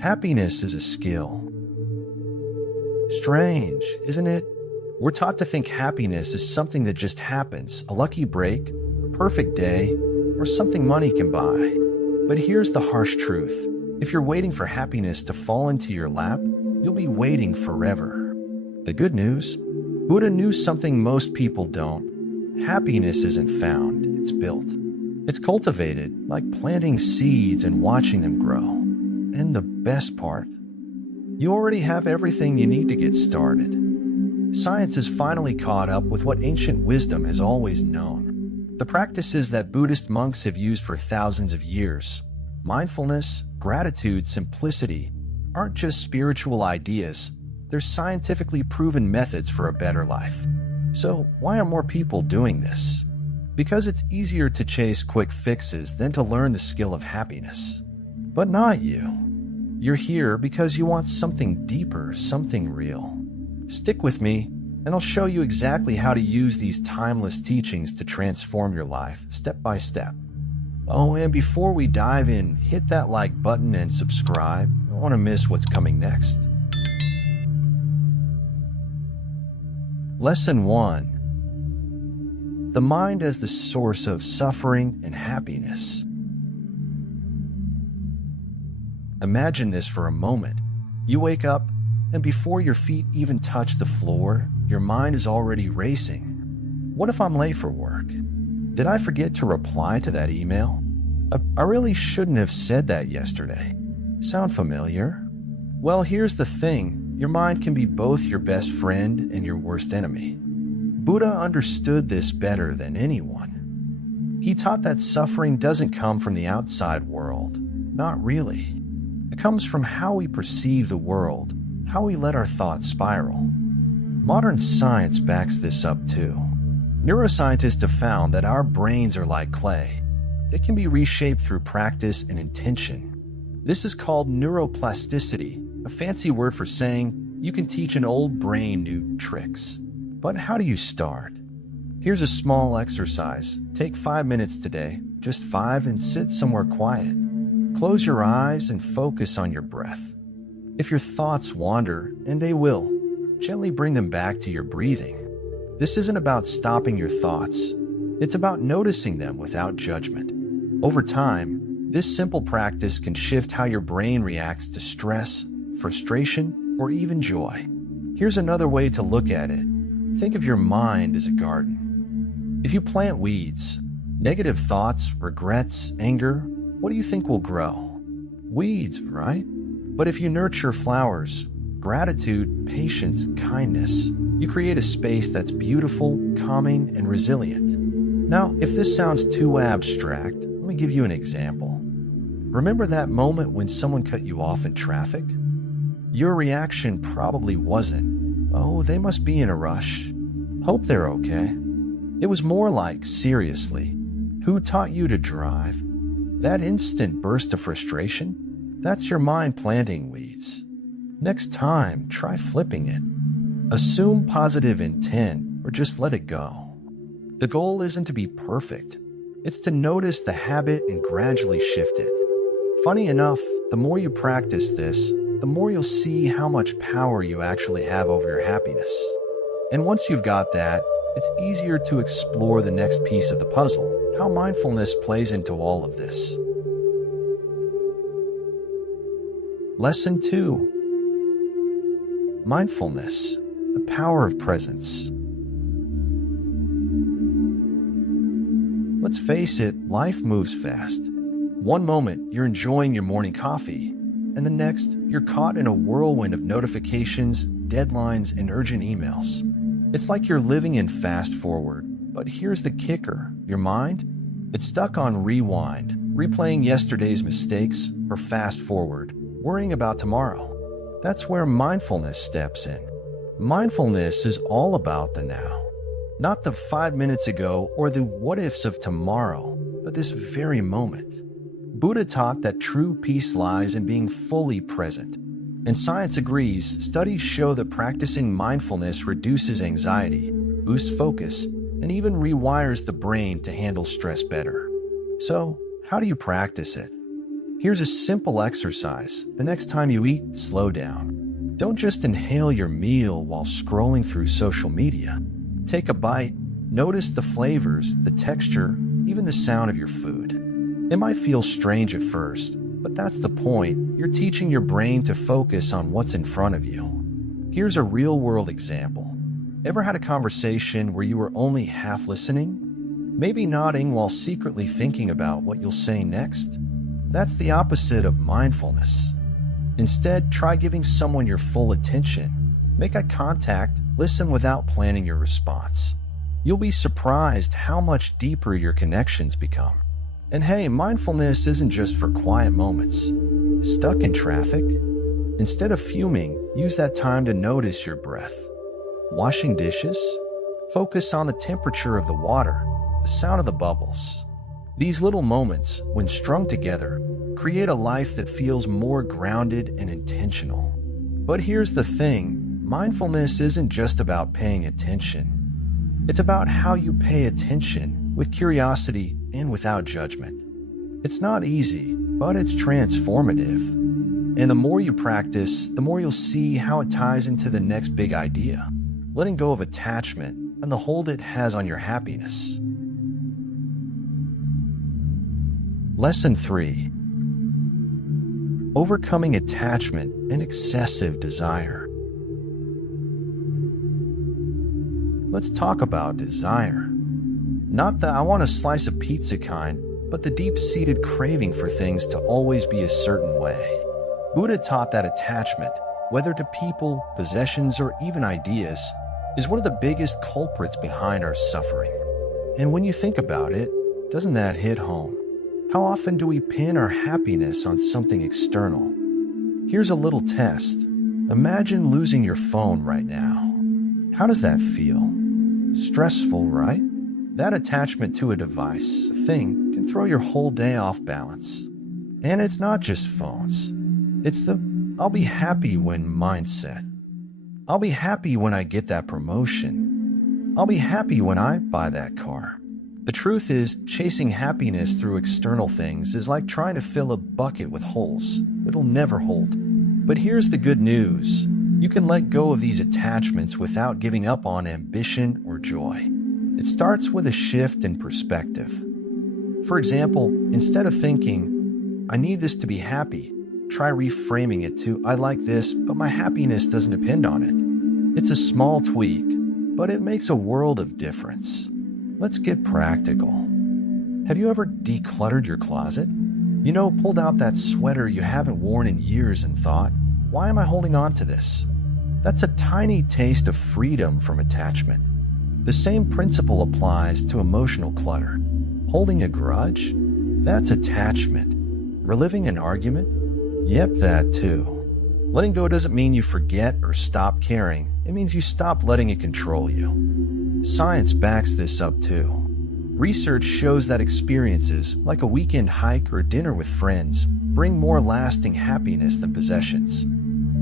Happiness is a skill. Strange, isn't it? We're taught to think happiness is something that just happens, a lucky break, a perfect day, or something money can buy. But here's the harsh truth. If you're waiting for happiness to fall into your lap, you'll be waiting forever. The good news? Buddha knew something most people don't. Happiness isn't found, it's built. It's cultivated, like planting seeds and watching them grow. And the best part, you already have everything you need to get started. Science has finally caught up with what ancient wisdom has always known. The practices that Buddhist monks have used for thousands of years, mindfulness, gratitude, simplicity, aren't just spiritual ideas. They're scientifically proven methods for a better life. So why are more people doing this? Because it's easier to chase quick fixes than to learn the skill of happiness. But not you. You're here because you want something deeper, something real. Stick with me, and I'll show you exactly how to use these timeless teachings to transform your life, step by step. Oh, and before we dive in, hit that like button and subscribe. You don't want to miss what's coming next. Lesson 1. The mind as the source of suffering and happiness. Imagine this for a moment. You wake up, and before your feet even touch the floor, your mind is already racing. What if I'm late for work? Did I forget to reply to that email? I really shouldn't have said that yesterday. Sound familiar? Well, here's the thing. Your mind can be both your best friend and your worst enemy. Buddha understood this better than anyone. He taught that suffering doesn't come from the outside world. Not really. It comes from how we perceive the world, how we let our thoughts spiral. Modern science backs this up too. Neuroscientists have found that our brains are like clay. They can be reshaped through practice and intention. This is called neuroplasticity, a fancy word for saying you can teach an old brain new tricks. But how do you start? Here's a small exercise. Take 5 minutes today, just 5, and sit somewhere quiet. Close your eyes and focus on your breath. If your thoughts wander, and they will, gently bring them back to your breathing. This isn't about stopping your thoughts. It's about noticing them without judgment. Over time, this simple practice can shift how your brain reacts to stress, frustration, or even joy. Here's another way to look at it. Think of your mind as a garden. If you plant weeds, negative thoughts, regrets, anger, what do you think will grow? Weeds, right? But if you nurture flowers, gratitude, patience, kindness, you create a space that's beautiful, calming, and resilient. Now, if this sounds too abstract, let me give you an example. Remember that moment when someone cut you off in traffic? Your reaction probably wasn't, "Oh, they must be in a rush. Hope they're okay." It was more like, "Seriously, who taught you to drive?" That instant burst of frustration, that's your mind planting weeds. Next time, try flipping it. Assume positive intent or just let it go. The goal isn't to be perfect. It's to notice the habit and gradually shift it. Funny enough, the more you practice this, the more you'll see how much power you actually have over your happiness. And once you've got that, it's easier to explore the next piece of the puzzle, how mindfulness plays into all of this. Lesson 2. Mindfulness, the power of presence. Let's face it, life moves fast. One moment, you're enjoying your morning coffee, and the next, you're caught in a whirlwind of notifications, deadlines, and urgent emails. It's like you're living in fast forward. But here's the kicker. Your mind? It's stuck on rewind, replaying yesterday's mistakes, or fast forward, worrying about tomorrow. That's where mindfulness steps in. Mindfulness is all about the now. Not the 5 minutes ago or the what-ifs of tomorrow, but this very moment. Buddha taught that true peace lies in being fully present. And science agrees. Studies show that practicing mindfulness reduces anxiety, boosts focus, and even rewires the brain to handle stress better. So, how do you practice it? Here's a simple exercise. The next time you eat, slow down. Don't just inhale your meal while scrolling through social media. Take a bite, notice the flavors, the texture, even the sound of your food. It might feel strange at first, but that's the point. You're teaching your brain to focus on what's in front of you. Here's a real-world example. Ever had a conversation where you were only half listening? Maybe nodding while secretly thinking about what you'll say next? That's the opposite of mindfulness. Instead, try giving someone your full attention. Make eye contact, listen without planning your response. You'll be surprised how much deeper your connections become. And hey, mindfulness isn't just for quiet moments. Stuck in traffic? Instead of fuming, use that time to notice your breath. Washing dishes? Focus on the temperature of the water, the sound of the bubbles. These little moments, when strung together, create a life that feels more grounded and intentional. But here's the thing, mindfulness isn't just about paying attention. It's about how you pay attention, with curiosity and without judgment. It's not easy, but it's transformative. And the more you practice, the more you'll see how it ties into the next big idea, letting go of attachment and the hold it has on your happiness. Lesson 3. Overcoming attachment and excessive desire. Let's talk about desire. Not the I want a slice of pizza kind, but the deep-seated craving for things to always be a certain way. Buddha taught that attachment, whether to people, possessions, or even ideas, is one of the biggest culprits behind our suffering. And when you think about it, doesn't that hit home? How often do we pin our happiness on something external? Here's a little test. Imagine losing your phone right now. How does that feel? Stressful, right? That attachment to a device, a thing, can throw your whole day off balance. And it's not just phones. It's the I'll be happy when mindset. I'll be happy when I get that promotion. I'll be happy when I buy that car. The truth is, chasing happiness through external things is like trying to fill a bucket with holes. It'll never hold. But here's the good news. You can let go of these attachments without giving up on ambition or joy. It starts with a shift in perspective. For example, instead of thinking, I need this to be happy, try reframing it to, I like this, but my happiness doesn't depend on it. It's a small tweak, but it makes a world of difference. Let's get practical. Have you ever decluttered your closet? You know, pulled out that sweater you haven't worn in years and thought, why am I holding on to this? That's a tiny taste of freedom from attachment. The same principle applies to emotional clutter. Holding a grudge? That's attachment. Reliving an argument? Yep, that too. Letting go doesn't mean you forget or stop caring. It means you stop letting it control you. Science backs this up too. Research shows that experiences, like a weekend hike or dinner with friends, bring more lasting happiness than possessions.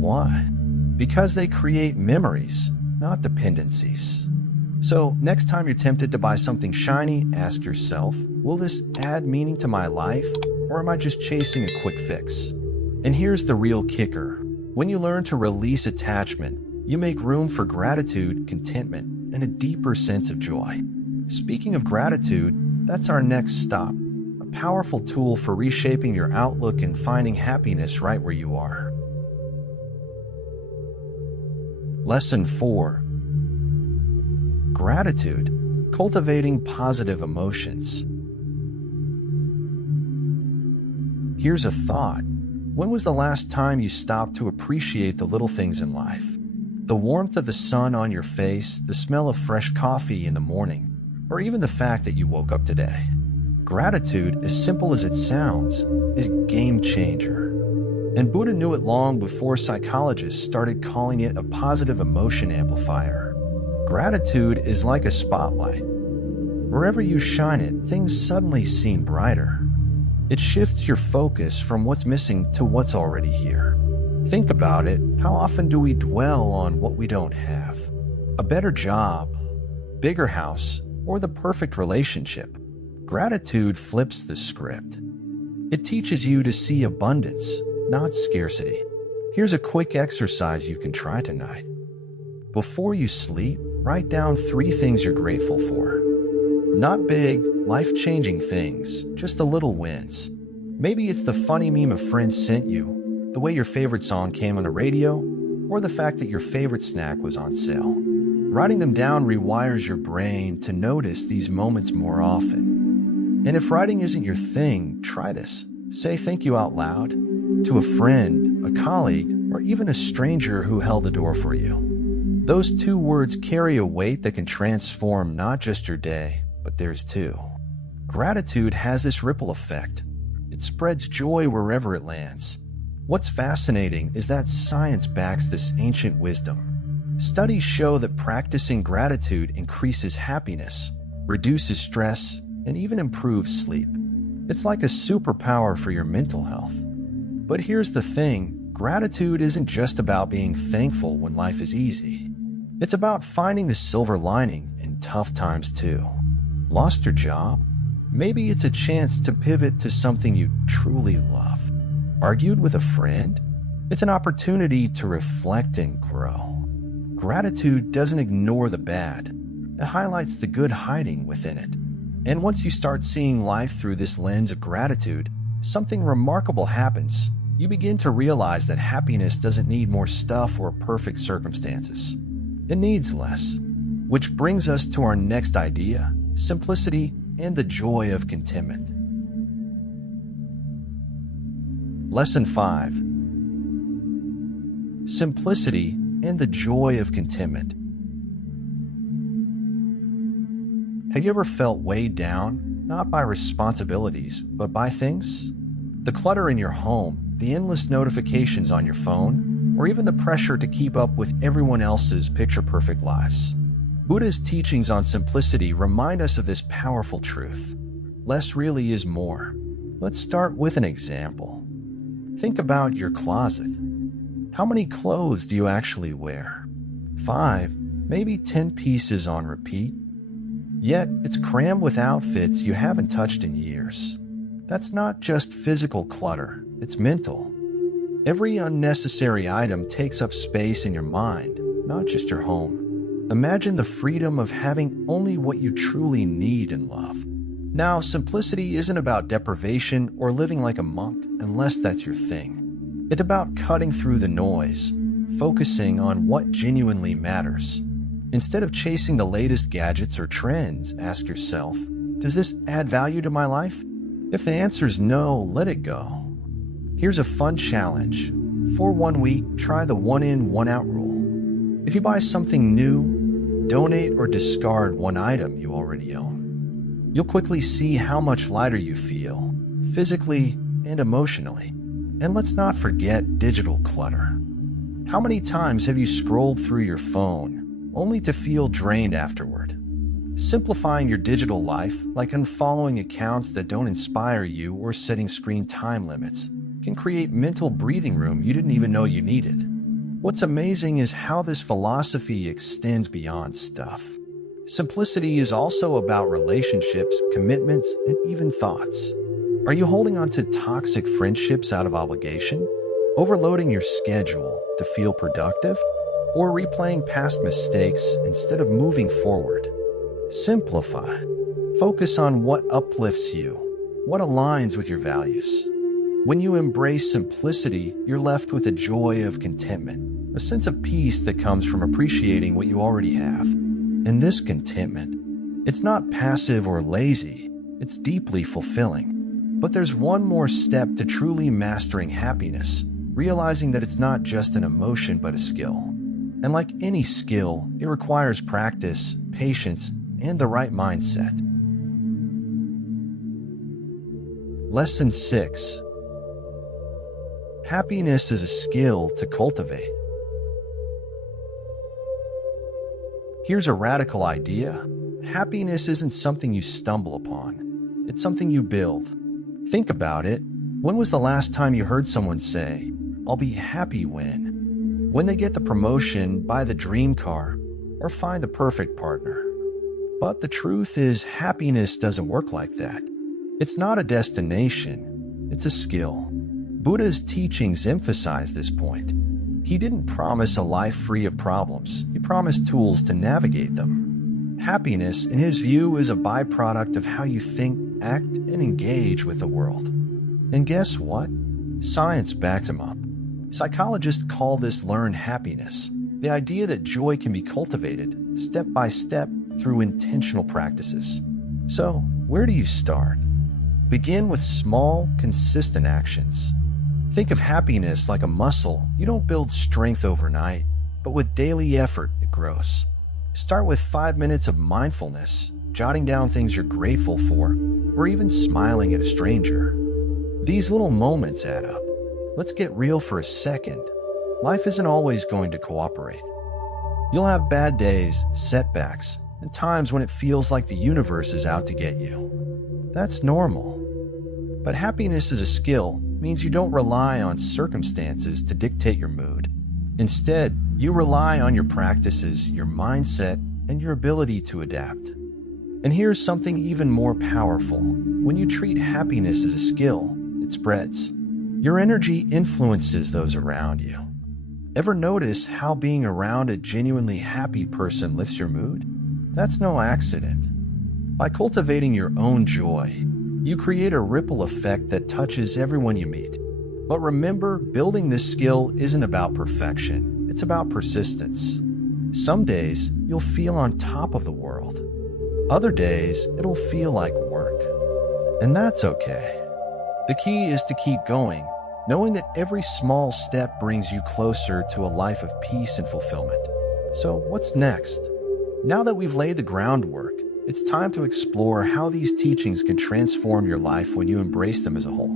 Why? Because they create memories, not dependencies. So, next time you're tempted to buy something shiny, ask yourself, will this add meaning to my life, or am I just chasing a quick fix? And here's the real kicker. When you learn to release attachment, you make room for gratitude, contentment, and a deeper sense of joy. Speaking of gratitude, that's our next stop, a powerful tool for reshaping your outlook and finding happiness right where you are. Lesson 4. Gratitude, cultivating positive emotions. Here's a thought. When was the last time you stopped to appreciate the little things in life? The warmth of the sun on your face, the smell of fresh coffee in the morning, or even the fact that you woke up today. Gratitude, as simple as it sounds, is a game changer. And Buddha knew it long before psychologists started calling it a positive emotion amplifier. Gratitude is like a spotlight. Wherever you shine it, things suddenly seem brighter. It shifts your focus from what's missing to what's already here. Think about it. How often do we dwell on what we don't have? A better job, bigger house, or the perfect relationship? Gratitude flips the script. It teaches you to see abundance, not scarcity. Here's a quick exercise you can try tonight. Before you sleep, write down 3 things you're grateful for. Not big, life-changing things, just the little wins. Maybe it's the funny meme a friend sent you, the way your favorite song came on the radio, or the fact that your favorite snack was on sale. Writing them down rewires your brain to notice these moments more often. And if writing isn't your thing, try this. Say thank you out loud to a friend, a colleague, or even a stranger who held the door for you. Those 2 words carry a weight that can transform not just your day, but theirs too. Gratitude has this ripple effect. It spreads joy wherever it lands. What's fascinating is that science backs this ancient wisdom. Studies show that practicing gratitude increases happiness, reduces stress, and even improves sleep. It's like a superpower for your mental health. But here's the thing, gratitude isn't just about being thankful when life is easy. It's about finding the silver lining in tough times too. Lost your job? Maybe it's a chance to pivot to something you truly love. Argued with a friend? It's an opportunity to reflect and grow. Gratitude doesn't ignore the bad. It highlights the good hiding within it. And once you start seeing life through this lens of gratitude, something remarkable happens. You begin to realize that happiness doesn't need more stuff or perfect circumstances. It needs less. Which brings us to our next idea, simplicity and the joy of contentment. Lesson 5. Simplicity and the joy of contentment. Have you ever felt weighed down, not by responsibilities, but by things? The clutter in your home, the endless notifications on your phone, or even the pressure to keep up with everyone else's picture-perfect lives. Buddha's teachings on simplicity remind us of this powerful truth. Less really is more. Let's start with an example. Think about your closet. How many clothes do you actually wear? 5, maybe 10 pieces on repeat? Yet, it's crammed with outfits you haven't touched in years. That's not just physical clutter, it's mental. Every unnecessary item takes up space in your mind, not just your home. Imagine the freedom of having only what you truly need and love. Now, simplicity isn't about deprivation or living like a monk, unless that's your thing. It's about cutting through the noise, focusing on what genuinely matters. Instead of chasing the latest gadgets or trends, ask yourself, does this add value to my life? If the answer is no, let it go. Here's a fun challenge. For 1 week, try the 1 in, 1 out rule. If you buy something new, donate or discard 1 item you already own. You'll quickly see how much lighter you feel, physically and emotionally. And let's not forget digital clutter. How many times have you scrolled through your phone, only to feel drained afterward? Simplifying your digital life, like unfollowing accounts that don't inspire you or setting screen time limits, can create mental breathing room you didn't even know you needed. What's amazing is how this philosophy extends beyond stuff. Simplicity is also about relationships, commitments, and even thoughts. Are you holding on to toxic friendships out of obligation? Overloading your schedule to feel productive? Or replaying past mistakes instead of moving forward? Simplify. Focus on what uplifts you, what aligns with your values. When you embrace simplicity, you're left with a joy of contentment, a sense of peace that comes from appreciating what you already have. And this contentment, it's not passive or lazy, it's deeply fulfilling. But there's one more step to truly mastering happiness, realizing that it's not just an emotion but a skill. And like any skill, it requires practice, patience, and the right mindset. Lesson 6. Happiness is a skill to cultivate. Here's a radical idea. Happiness isn't something you stumble upon. It's something you build. Think about it. When was the last time you heard someone say, "I'll be happy when they get the promotion, buy the dream car, or find the perfect partner?" But the truth is, happiness doesn't work like that. It's not a destination. it's a skill. Buddha's teachings emphasize this point. He didn't promise a life free of problems. He promised tools to navigate them. Happiness, in his view, is a byproduct of how you think, act, and engage with the world. And guess what? Science backs him up. Psychologists call this learned happiness, the idea that joy can be cultivated step by step through intentional practices. So, where do you start? Begin with small, consistent actions. Think of happiness like a muscle. You don't build strength overnight, but with daily effort, it grows. Start with 5 minutes of mindfulness, jotting down things you're grateful for, or even smiling at a stranger. These little moments add up. Let's get real for a second. Life isn't always going to cooperate. You'll have bad days, setbacks, and times when it feels like the universe is out to get you. That's normal. But happiness as a skill means you don't rely on circumstances to dictate your mood. Instead, you rely on your practices, your mindset, and your ability to adapt. And here's something even more powerful. When you treat happiness as a skill, it spreads. Your energy influences those around you. Ever notice how being around a genuinely happy person lifts your mood? That's no accident. By cultivating your own joy, you create a ripple effect that touches everyone you meet. But remember, building this skill isn't about perfection. It's about persistence. Some days, you'll feel on top of the world. Other days, it'll feel like work. And that's okay. The key is to keep going, knowing that every small step brings you closer to a life of peace and fulfillment. So what's next? Now that we've laid the groundwork, it's time to explore how these teachings can transform your life when you embrace them as a whole.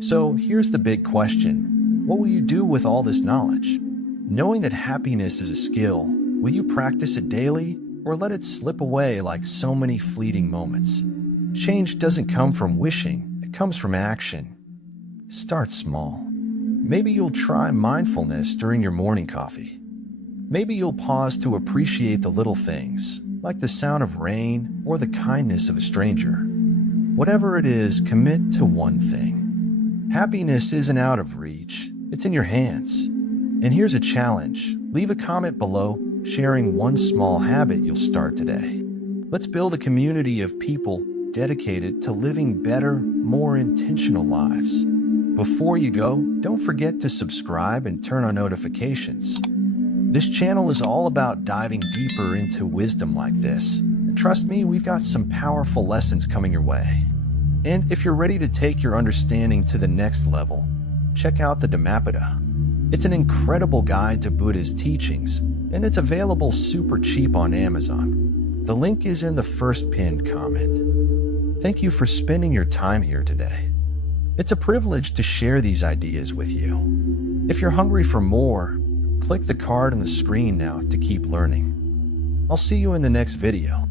So here's the big question. What will you do with all this knowledge? Knowing that happiness is a skill, will you practice it daily or let it slip away like so many fleeting moments? Change doesn't come from wishing, it comes from action. Start small. Maybe you'll try mindfulness during your morning coffee. Maybe you'll pause to appreciate the little things, like the sound of rain or the kindness of a stranger. Whatever it is, commit to one thing. Happiness isn't out of reach, it's in your hands. And here's a challenge. Leave a comment below sharing one small habit you'll start today. Let's build a community of people dedicated to living better, more intentional lives. Before you go, don't forget to subscribe and turn on notifications. This channel is all about diving deeper into wisdom like this. And trust me, we've got some powerful lessons coming your way. And if you're ready to take your understanding to the next level, check out the Dhammapada. It's an incredible guide to Buddha's teachings, and it's available super cheap on Amazon. The link is in the first pinned comment. Thank you for spending your time here today. It's a privilege to share these ideas with you. If you're hungry for more, click the card on the screen now to keep learning. I'll see you in the next video.